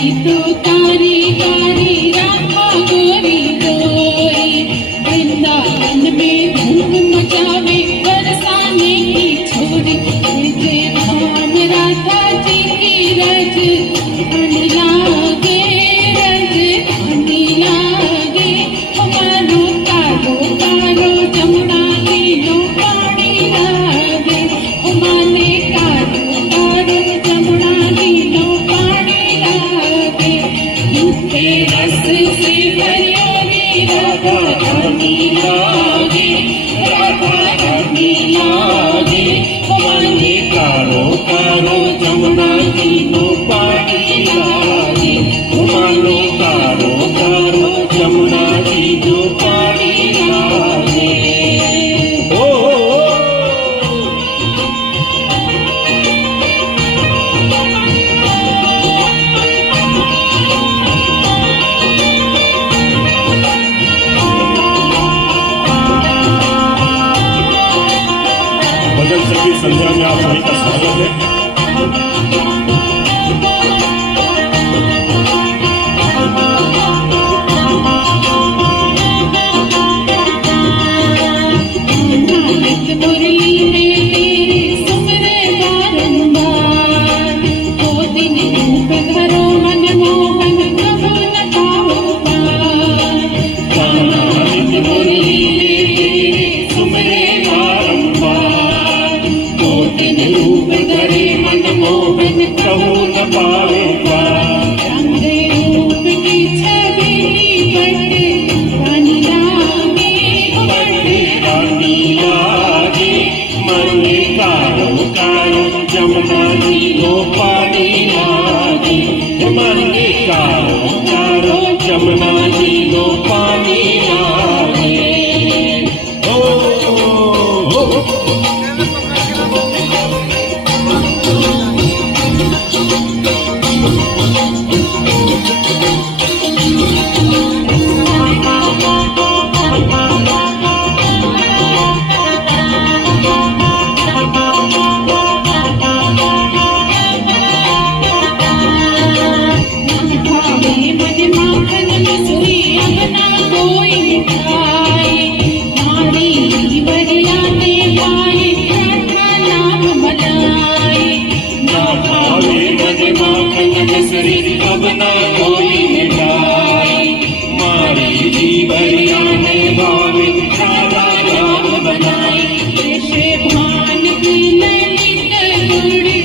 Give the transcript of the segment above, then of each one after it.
तो कारी कारी राखा गोरी गोरी, वृंदावन में धूम मचावे बरसाने की छोरी। जे धाम राधा जी की रज धनी लागे, रज धनी लागे। हमारो कारो कारो जमुना तीनो पानी लागे, माने कारो कारो जमुना तीनो पानी लागे। मीठे रस से भरियोरी राधा धनी लागे, राधा धनी लागे। माने कारो कारो जमुना तीनो पानी लागे, माने कारो कारो जमुना तीनो पानी लागे। भजन संगीत संध्या में आप सभी का स्वागत है। मुरली में तेरे सुमरे बारंबार, वो दिन रूप धरो मन मोहन कहो न पाओ पार। मुरली में तेरे सुमरे बारंबार, वो दिन रूप धरे मन मोहन कहो न पाओ पार। रंग रूप की छबीली बड़े रानी लागे, बड़े रानी लागे। माने कारो कारो जमुना तीनो पानी लागे, माने कारो कारो जमुना तीनो पानी लागे। अब ना कोई मिठाई, मारी जी भरिया ने भावे राधा नाम बनाई। जैसे भान की ललित गुड़ी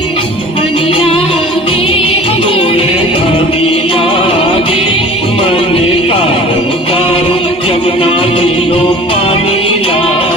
धनी लागे, हमारे धनी लागे। मने कारो कारो जमुना तीनो पानी लागे।